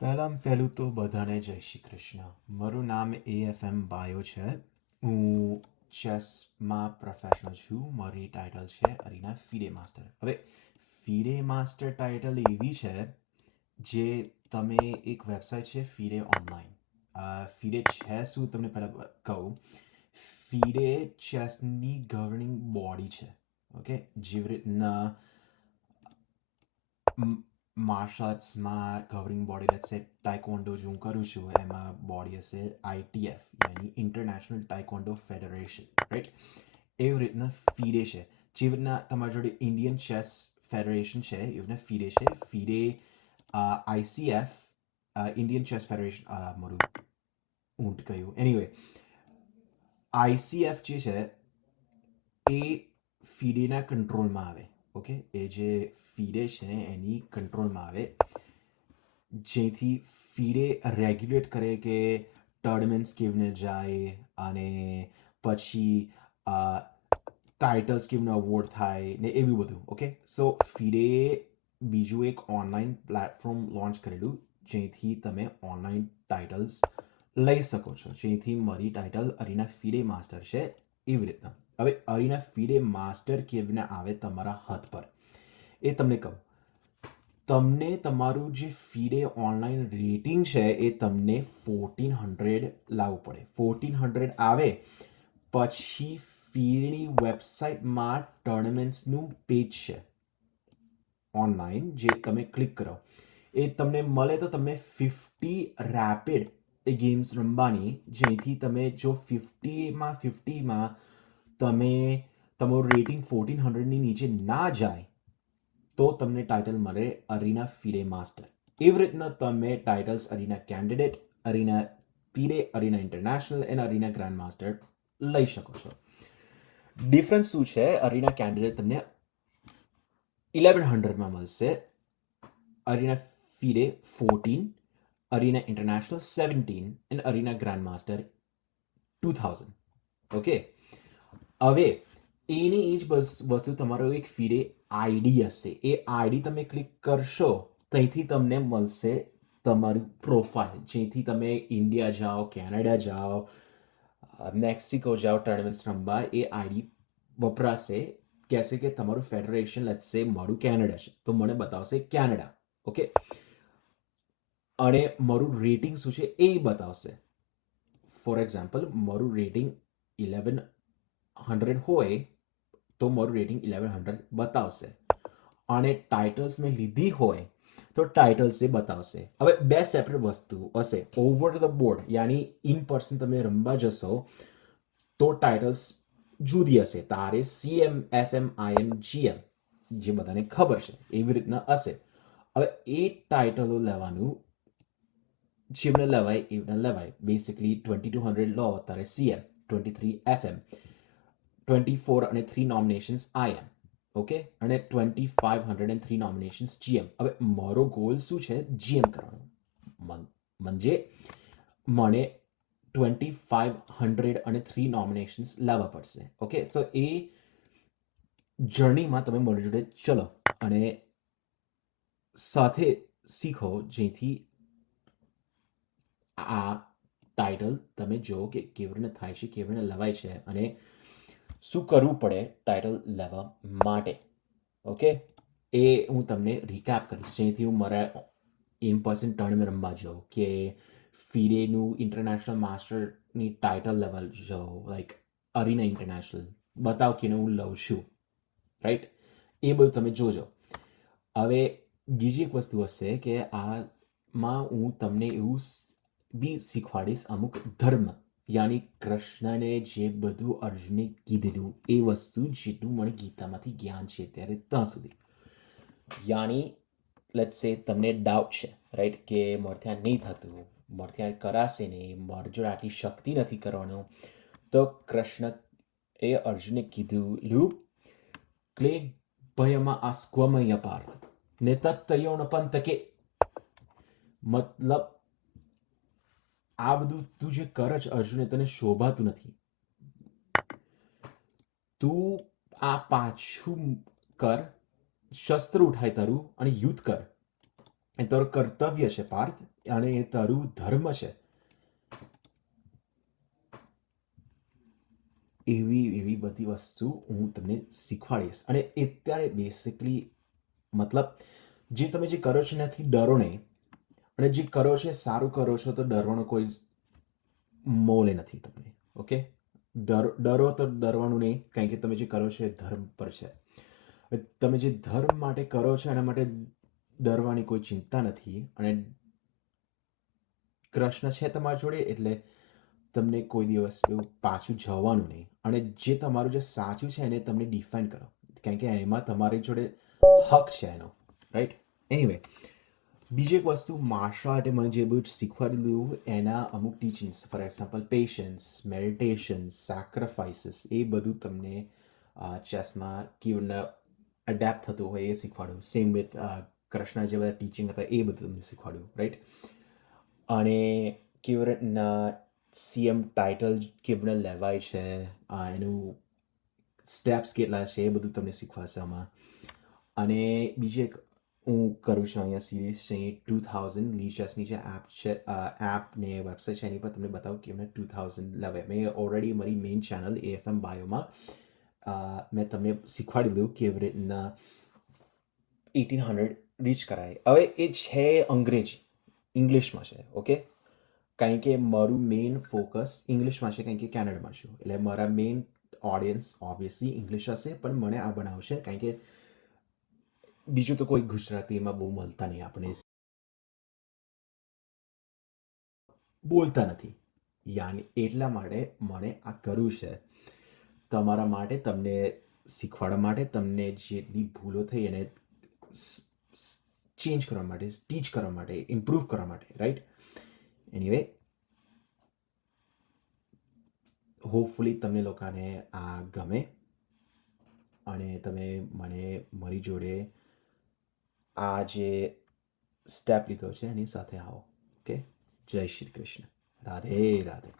પહેલું તો બધાને જય શ્રી કૃષ્ણ. મારું નામ AFM બાયો છે. હું ચેસમાં પ્રોફેશનલ છું. મારી ટાઇટલ છે અરીના ફીડે માસ્ટર. હવે ફીડે માસ્ટર ટાઇટલ એવી છે જે તમે એક વેબસાઇટ છે ફીડે ઓનલાઈન. ફીડે છે શું તમને પહેલાં કહું. ફીડે ચેસની ગવર્નિંગ બોડી છે. ઓકે, જેવી રીતના માર્શલ આર્ટ્સમાં governing body let's say taekwondo જો હું કરું છું એમાં બોડી હશે ITF યાની ઇન્ટરનેશનલ ટાઇકોન્ડો ફેડરેશન, રાઈટ? એવી રીતના ફીડે છે. જેવી રીતના તમારી જોડે ઇન્ડિયન ચેસ ફેડરેશન છે એવી રીતના ફીડે છે. FIDE ICF Indian chess federation, મારું ઊંટ કહ્યું, એનીવે ICF જે છે એ ફીડેના કંટ્રોલમાં આવે. ઓકે, એ જે ફીડે છે એની કંટ્રોલમાં આવે, જેથી ફીડે રેગ્યુલેટ કરે કે ટુર્નામેન્ટ્સ કેવી રીતે જાય અને પછી ટાઇટલ્સ કેવી રીતે અવોર્ડ થાય ને એવું બધું. ઓકે, સો ફીડે બીજું એક ઓનલાઈન પ્લેટફોર્મ લોન્ચ કરેલું જેથી તમે ઓનલાઈન ટાઇટલ્સ લઈ શકો છો. જેથી મારી ટાઇટલ અરીના ફીડે માસ્ટર છે એવી રીતના. હવે અરીના ફીડે માસ્ટર કેવી રીતના આવે તમારા હાથ પર એ તમને કહું. તમને તમારું જે ફીડે ઓનલાઈન રેટિંગ છે એ તમને 1400 લાવવું પડે. 1400 આવે પછી ફીડેની વેબસાઇટમાં ટુર્નામેન્ટ્સનું પેજ છે ઓનલાઈન, જે તમે ક્લિક કરો એ તમને મળે તો તમને 50 રેપિડ ગેમ્સ રમવાની, જેથી તમે જો 50માં તમે તમારું રેટિંગ 1400ની નીચે ના જાય તો તમને ટાઇટલ મળે અરીના ફીડે માસ્ટર. એવી રીતના તમે ટાઇટલ્સ અરીના કેન્ડિડેટ, અરીના ફીડે, અરીના ઇન્ટરનેશનલ અને અરીના ગ્રાન્ડ માસ્ટર લઈ શકો છો. ડિફરન્સ શું છે? અરીના કેન્ડિડેટ તમને 1100માં મળશે, અરીના ફીડે 14, અરીના ઇન્ટરનેશનલ 17 અને અરીના ગ્રાન્ડ માસ્ટર 2000. ઓકે, હવે એની એ જ વસ્તુ તમારો એક ફીડે આઈડી હશે. એ આઈડી તમે ક્લિક કરશો ત્યાંથી તમને મળશે તમારું પ્રોફાઇલ, જેથી તમે ઇન્ડિયા જાઓ, કેનેડા જાઓ, મેક્સિકો જાઓ ટુર્નામેન્ટ્સ રમવા, એ આઈડી વપરાશે. કહેશે કે તમારું ફેડરેશન લેટ્સ સે મારું કેનેડા છે તો મને બતાવશે કેનેડા. ઓકે, અને મારું રેટિંગ શું છે એ બતાવશે. ફોર એક્ઝામ્પલ, મારું રેટિંગ 1100 હોય તો મારું રેટિંગ 1100 બતાવશે, અને ટાઇટલ્સ મેં લીધી હોય તો ટાઇટલ્સ એ બતાવશે. હવે બે સેપરેટ વસ્તુ હશે. ઓવર ધ બોર્ડ યાની ઇન પર્સન તમે રમવા જશો તો ટાઇટલ્સ જુદી હશે. તારે CM, FM, IM, GM જે બધાને ખબર છે એવી રીતના હશે. હવે એ ટાઇટલો લેવાનું જેમને લેવાય એમને લેવાય. બેસિકલી 2200 લો તારે CM, 23 FM, 24 અને 3 નોમિનેશન્સ IM. ઓકે, અને 2503 નોમિનેશન્સ GM. હવે મારો ગોલ શું છે? GM કરવાનો. म्हणजे મને 2500 અને 3 નોમિનેશન્સ લાવવા પડશે. ઓકે, સો એ જર્નીમાં તમે મારી જોડે ચલો અને સાથે શીખો, જેથી આ ટાઇટલ તમે જો કે કેવી રીતે થાય છે, કેવી રીતે લેવાય છે અને શું કરવું પડે ટાઇટલ લેવા માટે. ઓકે, એ હું તમને રિકેપ કરીશ, જેથી હું મારા ઇન પર્સન ટુર્નામેન્ટ રમવા જાઉં કે ફીડેનું ઇન્ટરનેશનલ માસ્ટરની ટાઇટલ લેવલ જાઉં, લાઈક અરીના ઇન્ટરનેશનલ બતાવ કે હું લઉં છું, રાઈટ? એ બધું તમે જોજો. હવે બીજી એક વસ્તુ હશે કે આમાં હું તમને એવું બી શીખવાડીશ, અમુક ધર્મ યાની કૃષ્ણને જે બધું અર્જુને કીધેલું એ વસ્તુ જેટલું મને ગીતામાંથી જ્ઞાન છે ત્યારે ત્યાં સુધી. યાની લેટ્સ સે તમને ડાઉટ છે, રાઈટ, કે મારે નહીં થતું, મારે કરાશે નહીં, મારી જોડે આટલી શક્તિ નથી કરવાનો, તો કૃષ્ણ એ અર્જુને કીધું ક્લે ભયમાં આ સ્ક્વમય પાર્થ ને તત્તયોણ પંતકે. મતલબ આ બધું તું જે કરે છે અર્જુને તને શોભાતું નથી. તું આ પાછું કર, શસ્ત્ર ઉઠાય તારું અને યુદ્ધ કર. એ તારું કર્તવ્ય છે પાર્થ, અને એ તારું ધર્મ છે. એવી બધી વસ્તુ હું તમને શીખવાડીશ. અને અત્યારે બેસિકલી મતલબ જે તમે જે કરો છો એનાથી ડરો નહીં, અને જે કરો છો એ સારું કરો છો, તો ડરવાનો કોઈ મોલે નથી તમને. ઓકે, ડરો તો ડરવાનું નહીં, કારણ કે તમે જે કરો છો એ ધર્મ પર છે. તમે જે ધર્મ માટે કરો છો એના માટે ડરવાની કોઈ ચિંતા નથી. અને કૃષ્ણ છે તમારી જોડે, એટલે તમને કોઈ દિવસ એવું પાછું જવાનું નહીં. અને જે તમારું જે સાચું છે એને તમને ડિફાઇન કરો, કારણ કે એમાં તમારી જોડે હક છે એનો, રાઈટ? એનીવે, બીજી એક વસ્તુ, માર્શલ આર્ટે મને જે બધું શીખવાડેલું એના અમુક teachings, for example patience, meditation, sacrifices, એ બધું તમને ચેસમાં કેવી રીતના એડેપ્ટ થતું હોય એ શીખવાડ્યું. સેમ વિથ કૃષ્ણ જે બધા ટીચિંગ હતા એ બધું તમને શીખવાડ્યું, રાઈટ? અને કેવી રીતના સીએમ ટાઇટલ કેવી રીતના લેવાય છે, એનું સ્ટેપ્સ કેટલા છે એ બધું તમને શીખવાશે આમાં. અને બીજી એક હું કરું છું અહીંયા સિરીઝ છે, 2000 લીચેસની જે એપ છે, એપ ને વેબસાઇટ છે, એની પર તમને બતાવું કે મેં 2000 લેવાય. મેં ઓલરેડી મારી મેઇન ચેનલ AFM બાયોમાં મેં તમને શીખવાડી દીધું કેવી રીતના 1800 રીચ કરાય. હવે એ છે અંગ્રેજી, ઇંગ્લિશમાં છે. ઓકે, કારણ કે મારું મેઇન ફોકસ ઇંગ્લિશમાં છે, કારણ કે કેનેડામાં છું. એટલે મારા મેઇન ઓડિયન્સ ઓબ્વિયસલી ઇંગ્લિશ હશે, પણ મને આ બનાવશે કારણ કે બીજું તો કોઈ ગુજરાતીમાં બહુ મળતા નહીં, આપણે બોલતા નથી. યાની એટલા માટે મને આ કરવું છે, તમારા માટે, તમને શીખવાડવા માટે, તમને જેટલી ભૂલો થઈ એને ચેન્જ કરવા માટે, ટીચ કરવા માટે, ઇમ્પ્રૂવ કરવા માટે, રાઈટ? એનીવે, હોપફુલી તમને લોકોને આ ગમે, અને તમે મને મારી જોડે આ જે સ્ટેપ લીધો છે એની સાથે આવો. ઓકે, જય શ્રી કૃષ્ણ, રાધે રાધે.